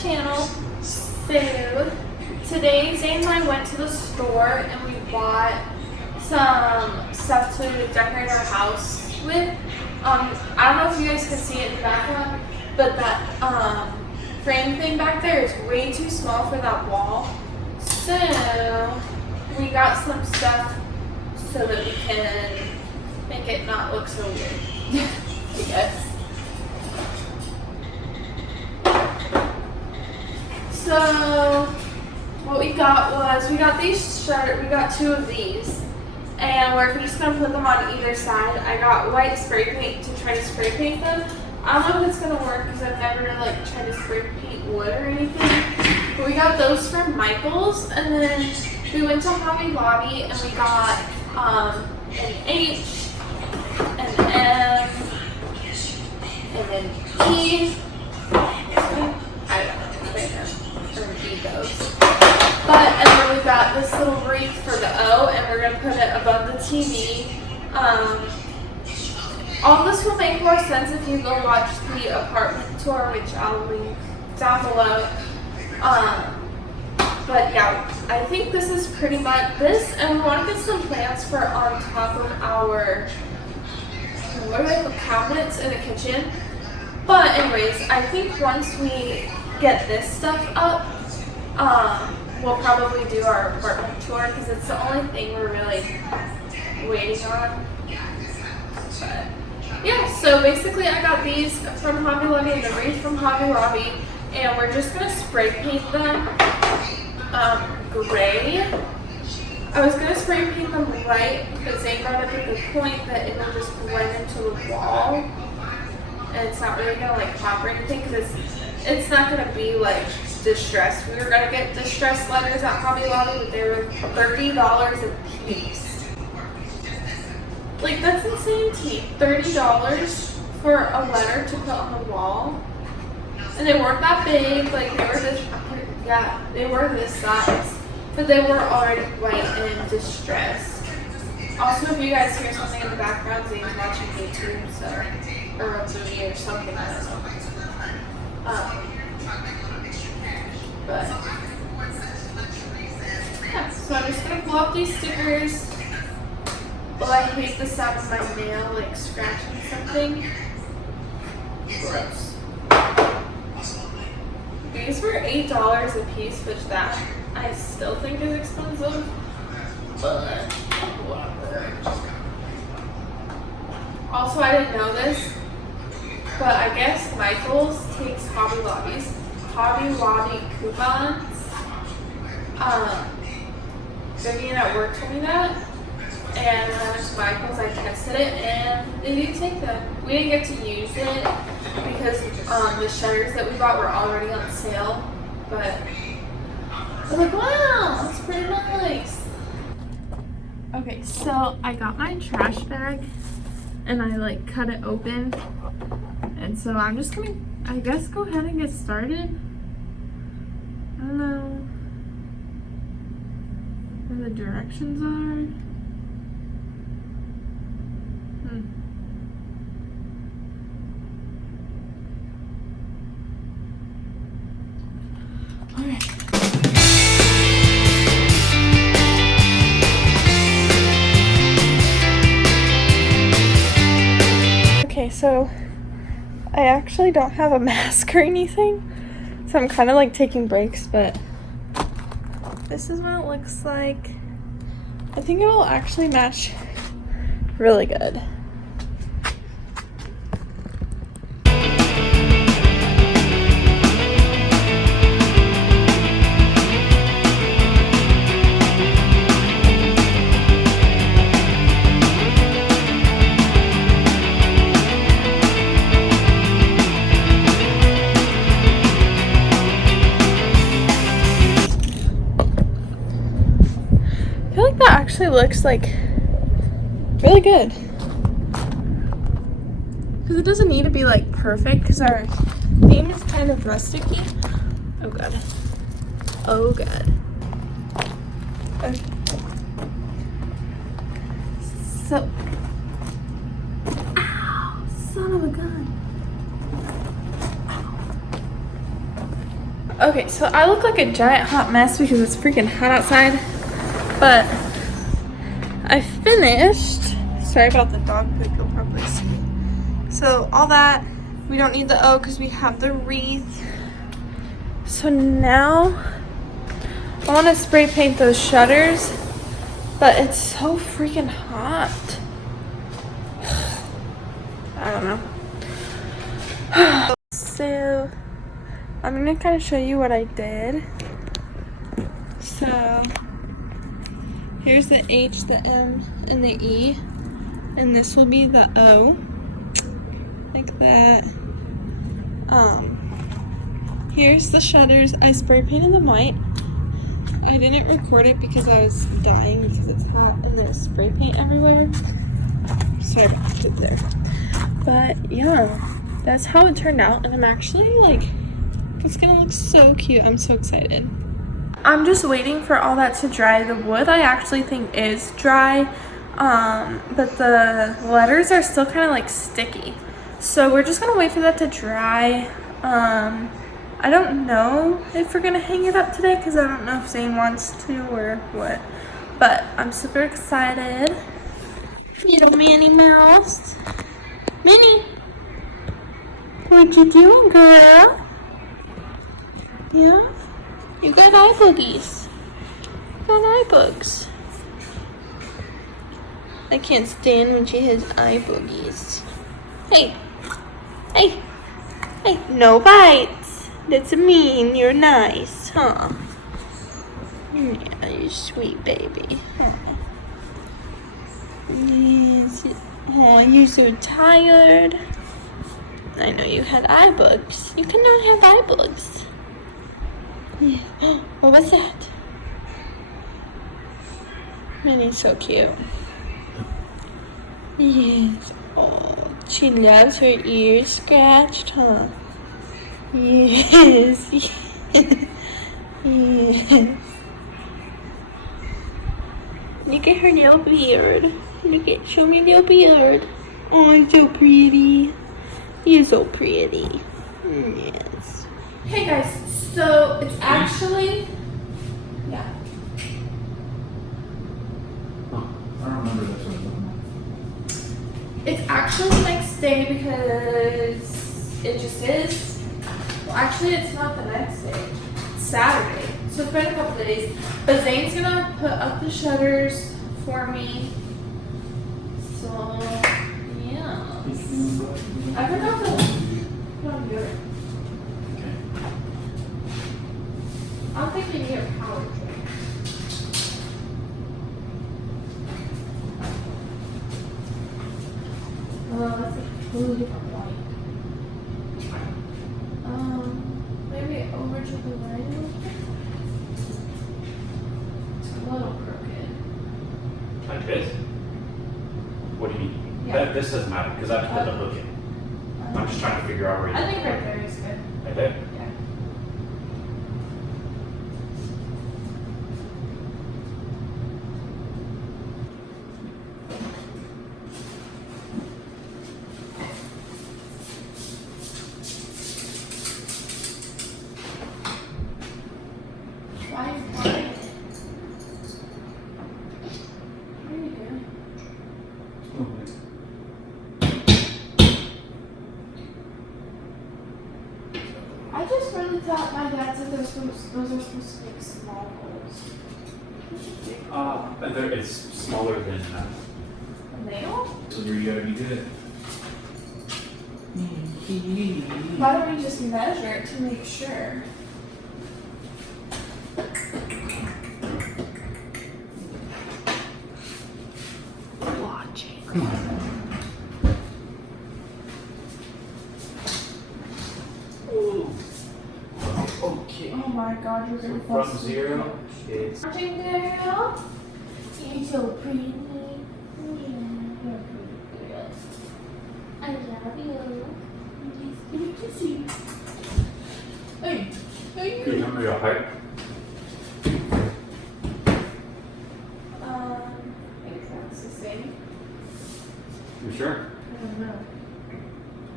channel. So today Zane and I went to the store and we bought some stuff to decorate our house with. I don't know if you guys can see it in the background, but that frame thing back there is way too small for that wall. So we got some stuff so that we can make it not look so weird. I guess. So what we got was we got two of these, and we're just gonna put them on either side. I got white spray paint to try to spray paint them. I don't know if it's gonna work because I've never like tried to spray paint wood or anything. But we got those from Michael's, and then we went to Hobby Lobby and we got an H, an M, and then E. I don't know right now where E goes. But and then we got this little wreath for the O, and we're gonna put it above the TV. All this will make more sense if you go watch the apartment tour, which I'll link down below. But yeah, I think this is pretty much this, and we want to get some plants for on top of our, what are they called, cabinets in the kitchen. But anyways, I think once we get this stuff up, we'll probably do our apartment tour because it's the only thing we're really waiting on. But yeah, so basically I got these from Hobby Lobby and the wreath from Hobby Lobby, and we're just going to spray paint them gray. I was going to spray paint them white, but Zane brought up a good point that it will just blend into the wall, and it's not really going to like pop or anything because it's not going to be like distressed. We were going to get distressed letters at Hobby Lobby, but they were $30 a piece. Like, that's insane to me. $30 for a letter to put on the wall. And they weren't that big, like they were this, yeah, they were this size. But they were already white and distressed. Also, if you guys hear something in the background, Zane's watching YouTube, so, or a movie or something, I don't know. But, yeah, so I'm just gonna pull up these stickers. Well, I hate the sound of my nail, like, scratching something. Gross. These were $8 a piece, which that I still think is expensive. But, whatever. Also, I didn't know this, but I guess Michael's takes Hobby Lobby coupons. Vivian at work told me that. And when I went to Michael's, I tested it, and they do take them. We didn't get to use it because the shutters that we bought were already on sale. But I was like, wow, that's pretty nice. Okay, so I got my trash bag, and I like cut it open. And so I'm just gonna, I guess, go ahead and get started. I don't know where the directions are. Alright. Okay, so I actually don't have a mask or anything, so I'm kind of like taking breaks, but this is what it looks like. I think it will actually match really good. I feel like that actually looks like really good. Because it doesn't need to be like perfect because our theme is kind of rusticy. Oh god. Oh god. Okay. So, ow, son of a gun. Okay, so I look like a giant hot mess because it's freaking hot outside, but I finished. Sorry about the dog poop, you'll probably see. So all that, we don't need the O because we have the wreath. So now I want to spray paint those shutters, but it's so freaking hot. I don't know. So I'm gonna kind of show you what I did. So here's the H, the M, and the E, and this will be the O, like that. Here's the shutters. I spray painted them white. I didn't record it because I was dying because it's hot and there's spray paint everywhere. Sorry about it there. But yeah, that's how it turned out, and I'm actually like, it's gonna look so cute. I'm so excited. I'm just waiting for all that to dry. The wood I actually think is dry, but the letters are still kind of like sticky. So we're just gonna wait for that to dry. I don't know if we're gonna hang it up today because I don't know if Zane wants to or what. But I'm super excited. Little Minnie Mouse. Minnie, what you doing, girl? Yeah? You got eye boogies. You got eye bugs. I can't stand when she has eye boogies. Hey. Hey. Hey. No bites. That's mean. You're nice, huh? Yeah, you sweet baby. Yes. Oh, you're so tired. I know you had eye bugs. You cannot have eye bugs. Yeah. What was that? Minnie's so cute. Yes. Oh, she loves her ears scratched, huh? Yes. Yes. Look at her little beard. Show me little beard. Oh, it's so pretty. You're so pretty. Yes. Hey guys, so it's actually, yeah. Oh, I don't remember this one. It's actually the next day because it just is. Well, actually, it's not the next day. It's Saturday. So it's been a couple days. But Zane's gonna put up the shutters for me. So, yeah. I forgot to put on deodorant. Okay. I don't think we need a power drink. Oh, that's a totally different white. Maybe over to the right a little bit. It's a little crooked. Like this? What do you mean? Yeah. This doesn't matter because I have to put the hook in. I'm just trying to figure out where you I think right there is good. Right there? Yeah. Why are you quiet? What are you doing? I just really thought my dad said those are supposed to make small holes. It's smaller than A nail? So you gotta be good. Why don't we just measure it to make sure? Watching. Come on. Okay. Oh my God, you're gonna So from 0, it's Watching girl. You're so pretty. Yeah, you're a pretty girl. I love you. It's good to see you. Hey, hey, Can you remember your height? I think that's the same. You sure? I don't know.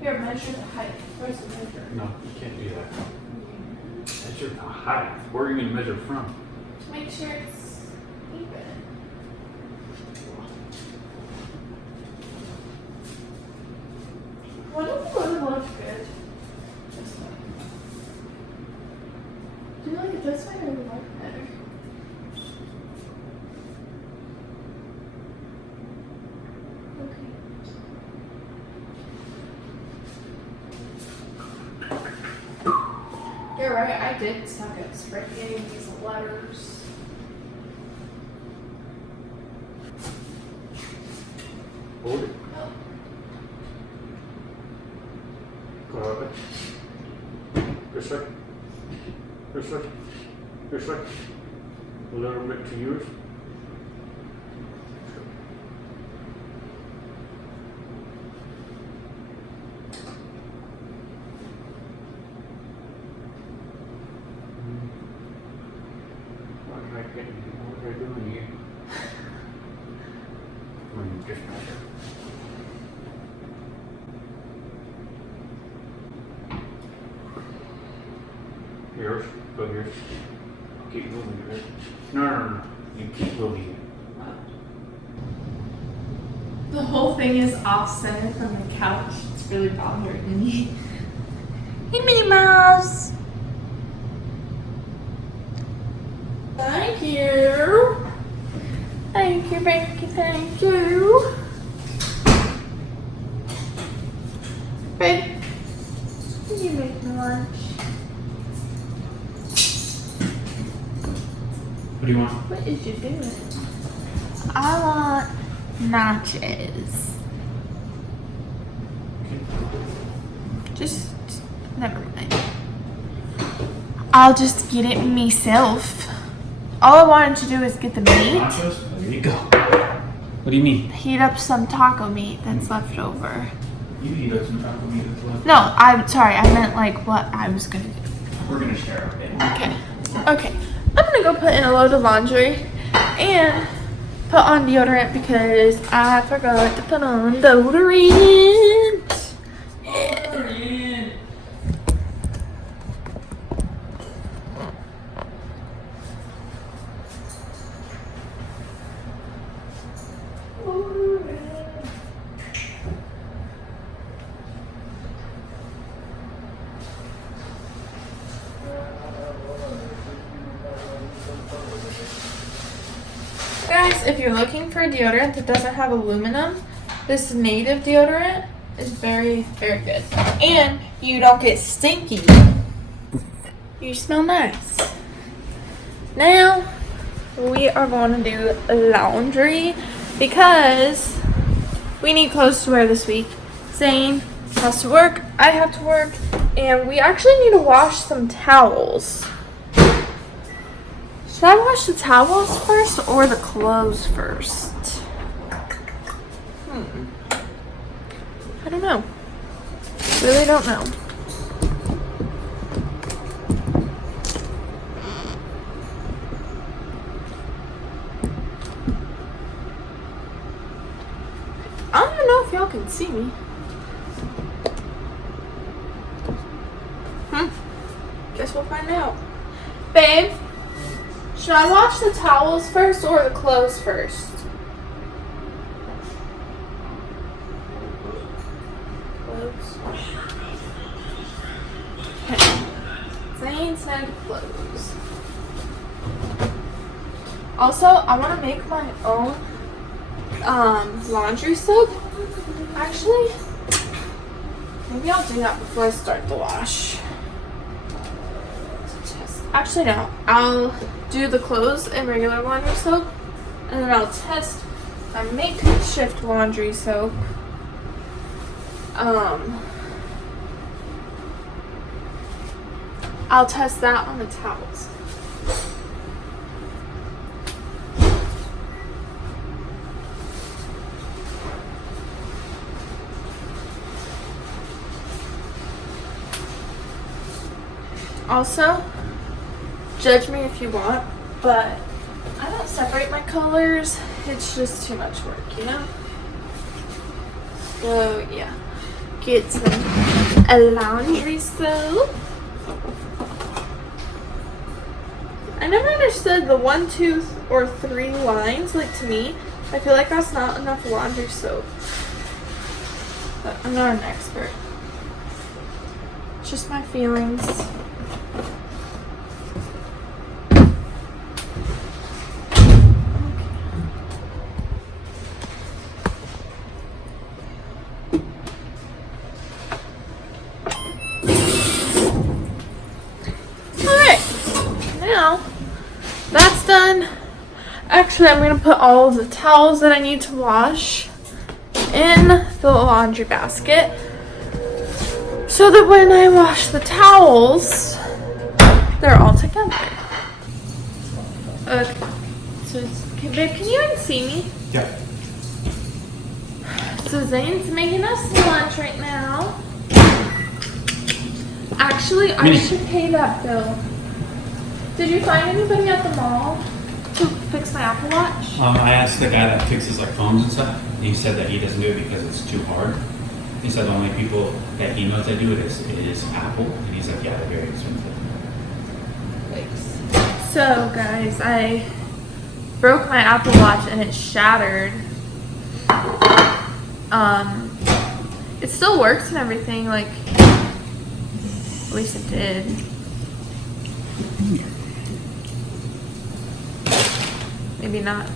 Here, measure the height. Where's the measure? No, you can't do that. That's your height. Where are you going to measure from? To make sure it's even. What if it would look good? This way. Do you like it this way or do you like it better? You're right, I did suck at spray painting these letters. Hold it. Go ahead. This way. This way. This way. A little bit to yours. What are you doing here? Just measure. Yours, go yours. Keep moving yours. No. You keep moving it. The whole thing is off-center from the couch. It's really bothering me. Hey, Minnie Mouse! Thank you. Thank you, thank you, thank you. Babe, can you make me lunch? What do you want? What is you doing? I want nachos. Just, never mind. I'll just get it myself. All I wanted to do is get the meat. Nachos? There you go. What do you mean? Heat up some taco meat that's left over. You heat up some taco meat as well. No, I'm sorry. I meant like what I was gonna do. We're gonna share, okay? Okay. I'm gonna go put in a load of laundry and put on deodorant because I forgot to put on deodorant. Guys, if you're looking for a deodorant that doesn't have aluminum, this native deodorant is very, very good. And you don't get stinky. You smell nice. Now, we are going to do laundry because we need clothes to wear this week. Zane has to work, I have to work, and we actually need to wash some towels. Should I wash the towels first or the clothes first? I don't know. Really don't know. I don't even know if y'all can see me. Guess we'll find out. Babe? Should I wash the towels first or the clothes first? Clothes. Okay. Zane said clothes. Also, I want to make my own laundry soap. Actually, maybe I'll do that before I start the wash. Actually, no. I'll do the clothes in regular laundry soap, and then I'll test my makeshift laundry soap. I'll test that on the towels. Also, judge me if you want, but I don't separate my colors. It's just too much work, you know? So, yeah. Get some laundry soap. I never understood the 1, 2, or 3 lines. Like, to me, I feel like that's not enough laundry soap. But I'm not an expert. It's just my feelings. Now that's done. Actually, I'm gonna put all of the towels that I need to wash in the laundry basket so that when I wash the towels, they're all together. Okay. So, babe, can you even see me? Yeah. So Zane's making us lunch right now. Actually, I should pay that bill. Did you find anybody at the mall to fix my Apple Watch? I asked the guy that fixes like phones and stuff. And he said that he doesn't do it because it's too hard. He said the only people that he knows that do it is Apple. And he's like, yeah, they're very expensive. Thanks. So guys, I broke my Apple Watch and it shattered. It still works and everything, like, at least it did. Maybe not.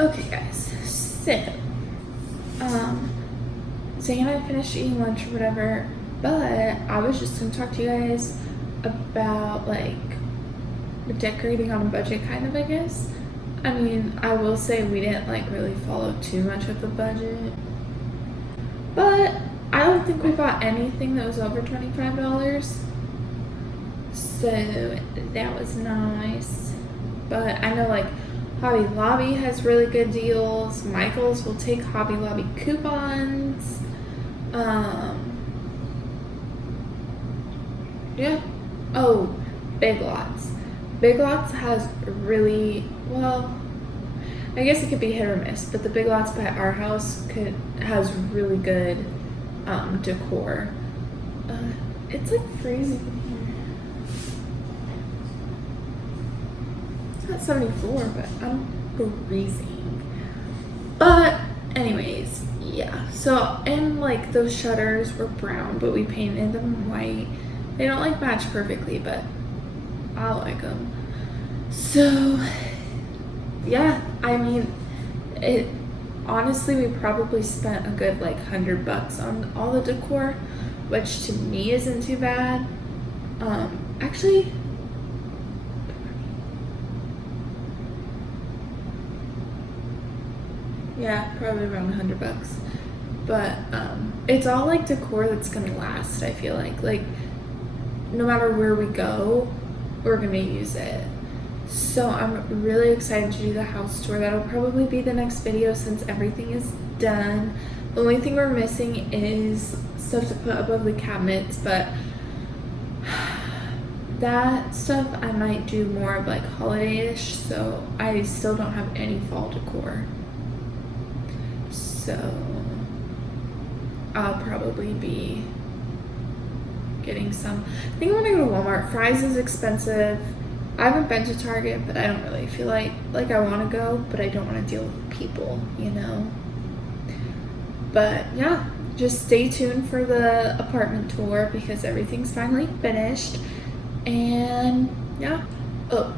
Okay guys, so Zane and I finished eating lunch or whatever, but I was just gonna talk to you guys about like decorating on a budget kind of, I guess. I mean, I will say we didn't like really follow too much of the budget, but I don't think we bought anything that was over $25. So that was nice. But I know like Hobby Lobby has really good deals. Michael's will take Hobby Lobby coupons. Yeah. Oh, Big Lots. Big Lots has really, well, I guess it could be hit or miss, but the Big Lots by our house has really good decor. It's like freezing in here. It's not 74, but I'm freezing. But anyways, yeah. So, and like those shutters were brown, but we painted them white. They don't like match perfectly, but I like them. So, yeah, I mean, it honestly, we probably spent a good like $100 on all the decor, which to me isn't too bad. Actually, yeah, probably around $100. But it's all like decor that's gonna last. I feel like no matter where we go, we're gonna use it. So I'm really excited to do the house tour. That'll probably be the next video since everything is done. The only thing we're missing is stuff to put above the cabinets, but that stuff I might do more of like holiday-ish, so I still don't have any fall decor. So I'll probably be getting some. I think I'm gonna go to Walmart. Fry's is expensive. I haven't been to Target, but I don't really feel like I want to go, but I don't want to deal with people, you know. But yeah, just stay tuned for the apartment tour because everything's finally finished. And yeah, oh,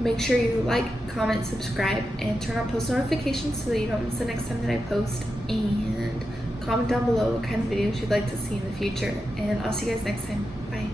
make sure you like, comment, subscribe, and turn on post notifications so that you don't miss the next time that I post. And comment down below what kind of videos you'd like to see in the future. And I'll see you guys next time. Bye.